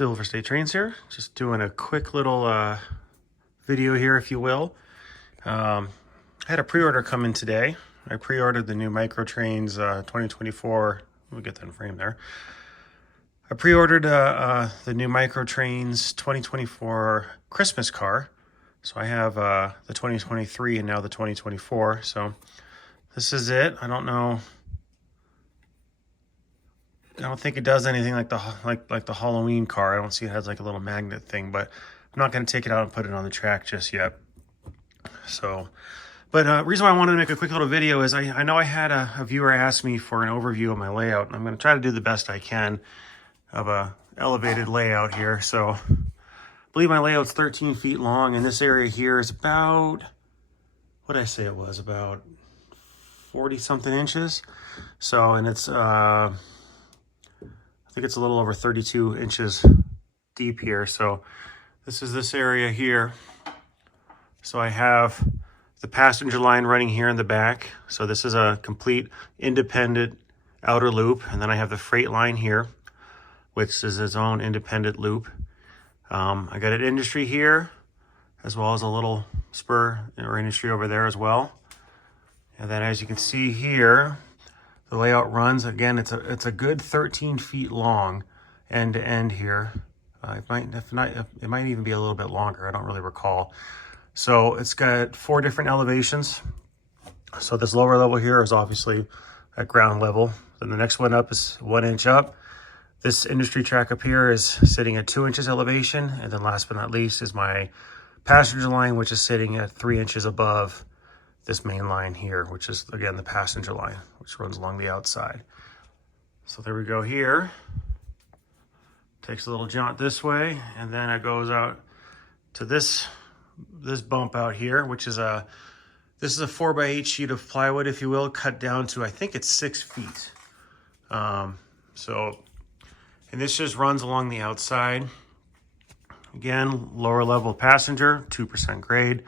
Silver State Trains here, just doing a quick little video here, if you will. I had a pre-order come in today. I pre-ordered the new Micro Trains 2024. Let me get that in frame there. I pre-ordered the new Micro Trains 2024 Christmas car. So I have the 2023 and now the 2024. So this is it. I don't think it does anything like the Halloween car. I don't see it has like a little magnet thing, but I'm not going to take it out and put it on the track just yet. So, but reason why I wanted to make a quick little video is I know I had a viewer ask me for an overview of my layout, and I'm going to try to do the best I can of a elevated layout here. So I believe my layout's 13 feet long, and this area here is about, what did I say it was, about 40 something inches. So, and it's I think it's a little over 32 inches deep here. So this is this area here. So I have the passenger line running here in the back. So this is a complete independent outer loop. And then I have the freight line here, which is its own independent loop. I got an industry here, as well as a little spur or industry over there as well. And then as you can see here, the layout runs, again, it's a good 13 feet long end to end here. It might even be a little bit longer. I don't really recall. So it's got 4 different elevations. So this lower level here is obviously at ground level. Then the next one up is 1 inch up. This industry track up here is sitting at 2 inches elevation. And then last but not least is my passenger line, which is sitting at 3 inches above this main line here, which is again the passenger line, which runs along the outside. So there we go here. Takes a little jaunt this way, and then it goes out to this bump out here, which is this is a 4x8 sheet of plywood, if you will, cut down to, I think it's 6 feet. And this just runs along the outside. Again, lower level passenger, 2% grade.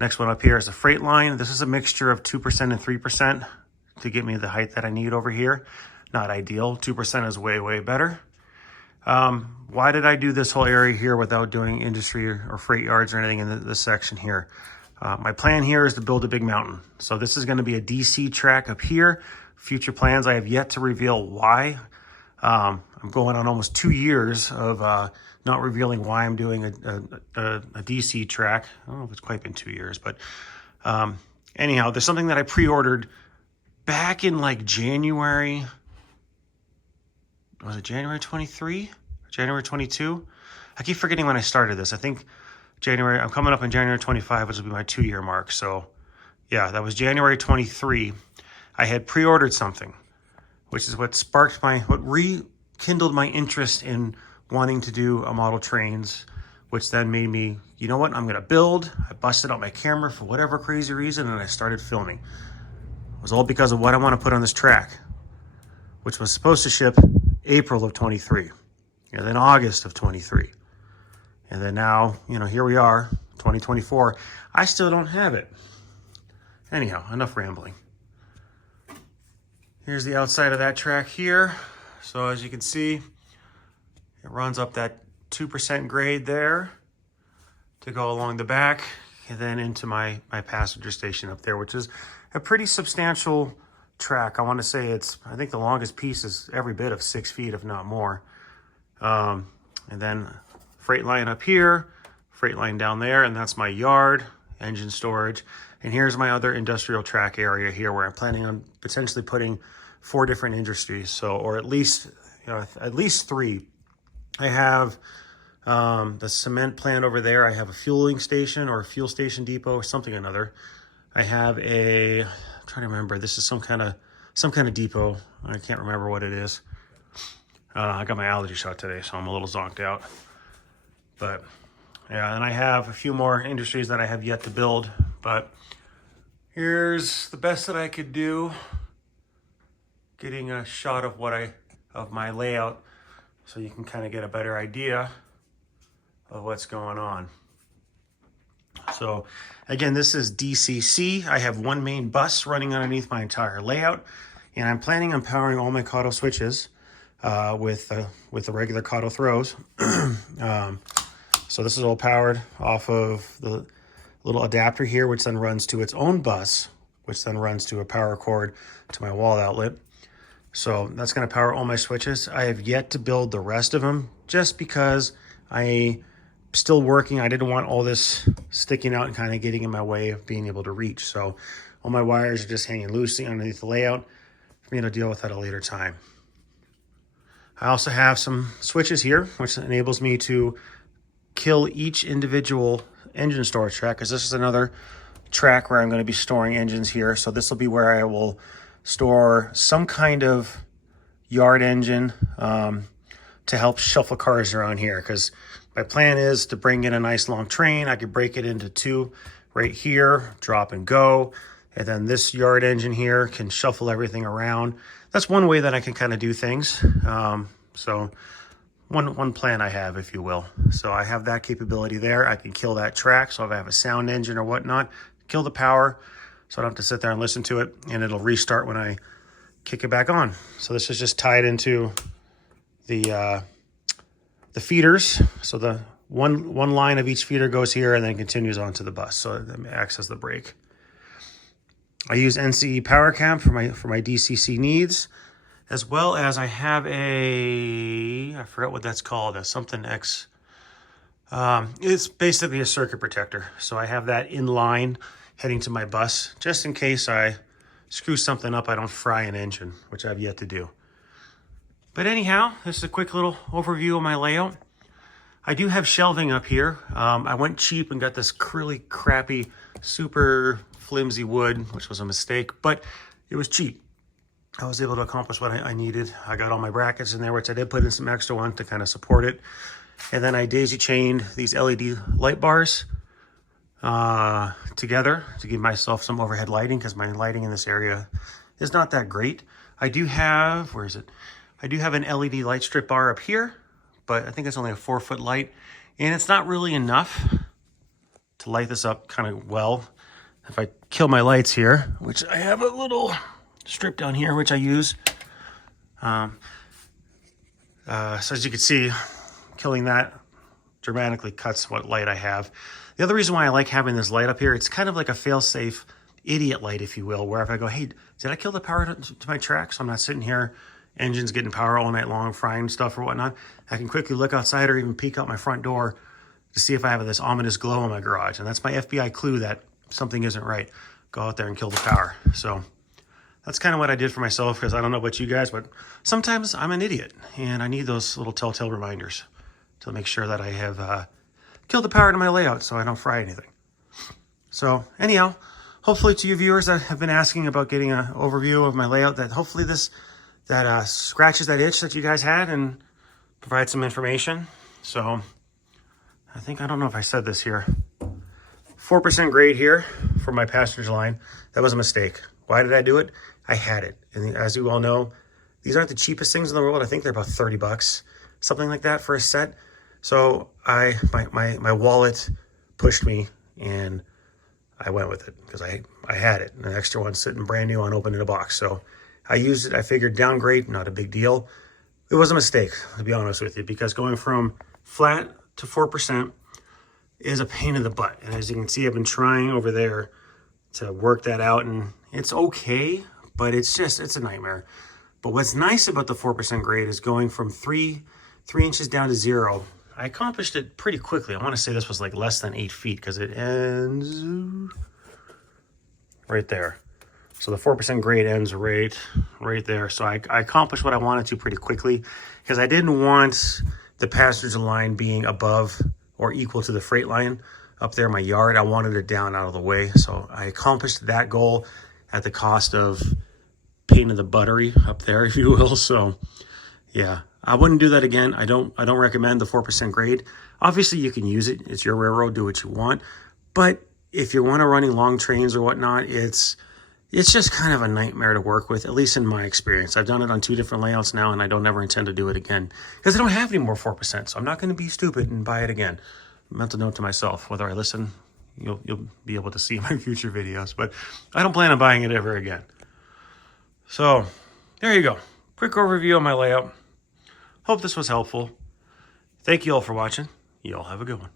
Next one up here is a freight line. This is a mixture of 2% and 3% to get me the height that I need over here. Not ideal. 2% is way, way better. Why did I do this whole area here without doing industry or freight yards or anything in this section here? My plan here is to build a big mountain. So this is going to be a DC track up here. Future plans, I have yet to reveal why. I'm going on almost 2 years of not revealing why I'm doing a DC track. I don't know if it's quite been 2 years, but anyhow, there's something that I pre-ordered back in like January. Was it January 23? January 22? I keep forgetting when I started this. I think January, I'm coming up on January 25, which will be my 2-year mark. So yeah, that was January 23. I had pre-ordered something, which is what sparked what rekindled my interest in wanting to do a model trains, which then made me, you know what, I'm gonna build. I busted out my camera for whatever crazy reason, and I started filming. It was all because of what I want to put on this track, which was supposed to ship April of 23, and then August of 23. And then now, you know, here we are, 2024. I still don't have it. Anyhow, enough rambling. Here's the outside of that track here. So as you can see, it runs up that 2% grade there to go along the back and then into my passenger station up there, which is a pretty substantial track. I want to say I think the longest piece is every bit of 6 feet, if not more. And then freight line up here, freight line down there, and that's my yard, engine storage. And here's my other industrial track area here where I'm planning on potentially putting 4 different industries. So, or at least 3. I have the cement plant over there. I have a fueling station or a fuel station depot or something or another. I have I'm trying to remember, this is some kind of depot. I can't remember what it is. I got my allergy shot today, so I'm a little zonked out. But yeah, and I have a few more industries that I have yet to build, but here's the best that I could do, getting a shot of my layout so you can kind of get a better idea of what's going on. So again, this is DCC. I have 1 main bus running underneath my entire layout, and I'm planning on powering all my Kato switches with the regular Kato throws. So this is all powered off of the little adapter here, which then runs to its own bus, which then runs to a power cord to my wall outlet. So that's going to power all my switches. I have yet to build the rest of them just because I'm still working. I didn't want all this sticking out and kind of getting in my way of being able to reach. So all my wires are just hanging loosely underneath the layout for me to deal with at a later time. I also have some switches here, which enables me to kill each individual engine storage track, because this is another track where I'm going to be storing engines here. So this will be where I will store some kind of yard engine to help shuffle cars around here, because my plan is to bring in a nice long train. I could break it into two right here, drop and go, and then this yard engine here can shuffle everything around. That's one way that I can kind of do things. So one plan I have, if you will. So I have that capability there. I can kill that track. So if I have a sound engine or whatnot, kill the power, so I don't have to sit there and listen to it, and it'll restart when I kick it back on. So this is just tied into the feeders. So the one line of each feeder goes here and then continues onto the bus. So it acts as the brake. I use NCE power cap for my DCC needs, as well as I have I forgot what that's called, a something X. It's basically a circuit protector. So I have that in line heading to my bus, just in case I screw something up, I don't fry an engine, which I've yet to do. But anyhow, this is a quick little overview of my layout. I do have shelving up here. I went cheap and got this really crappy, super flimsy wood, which was a mistake, but it was cheap. I was able to accomplish what I needed. I got all my brackets in there, which I did put in some extra one to kind of support it. And then I daisy chained these LED light bars together to give myself some overhead lighting, because my lighting in this area is not that great. I do have, where is it? I do have an LED light strip bar up here, but I think it's only a 4-foot light, and it's not really enough to light this up kind of well. If I kill my lights here, which I have a little strip down here, which I use. So as you can see, killing that dramatically cuts what light I have. The other reason why I like having this light up here, it's kind of like a fail-safe idiot light, if you will, where if I go, hey, did I kill the power to my track? So I'm not sitting here, engines getting power all night long, frying stuff or whatnot. I can quickly look outside or even peek out my front door to see if I have this ominous glow in my garage. And that's my FBI clue that something isn't right. Go out there and kill the power. So that's kind of what I did for myself, because I don't know about you guys, but sometimes I'm an idiot and I need those little telltale reminders to make sure that I have killed the power to my layout so I don't fry anything. So anyhow, hopefully to you viewers that have been asking about getting an overview of my layout, that hopefully that scratches that itch that you guys had and provides some information. So I don't know if I said this here. 4% grade here for my passenger line. That was a mistake. Why did I do it? I had it. And as you all know, these aren't the cheapest things in the world. I think they're about 30 bucks, something like that for a set. So my wallet pushed me and I went with it because I had it. An extra one sitting brand new unopened in a box. So I used it. I figured downgrade, not a big deal. It was a mistake, to be honest with you, because going from flat to 4% is a pain in the butt. And as you can see, I've been trying over there to work that out, and it's okay, but it's a nightmare. But what's nice about the 4% grade is going from three inches down to 0. I accomplished it pretty quickly. I want to say this was like less than 8 feet, because it ends right there. So the 4% grade ends right there. So I accomplished what I wanted to pretty quickly, because I didn't want the passenger line being above or equal to the freight line up there in my yard. I wanted it down out of the way. So I accomplished that goal at the cost of pain in the buttery up there, if you will. So yeah, I wouldn't do that again. I don't recommend the 4% grade. Obviously you can use it. It's your railroad, do what you want. But if you want to running long trains or whatnot, it's just kind of a nightmare to work with, at least in my experience. I've done it on 2 different layouts now, and I don't ever intend to do it again because I don't have any more 4%. So I'm not going to be stupid and buy it again. Mental note to myself: whether I listen, you'll be able to see my future videos, but I don't plan on buying it ever again. So there you go. Quick overview of my layout. Hope this was helpful. Thank you all for watching. You all have a good one.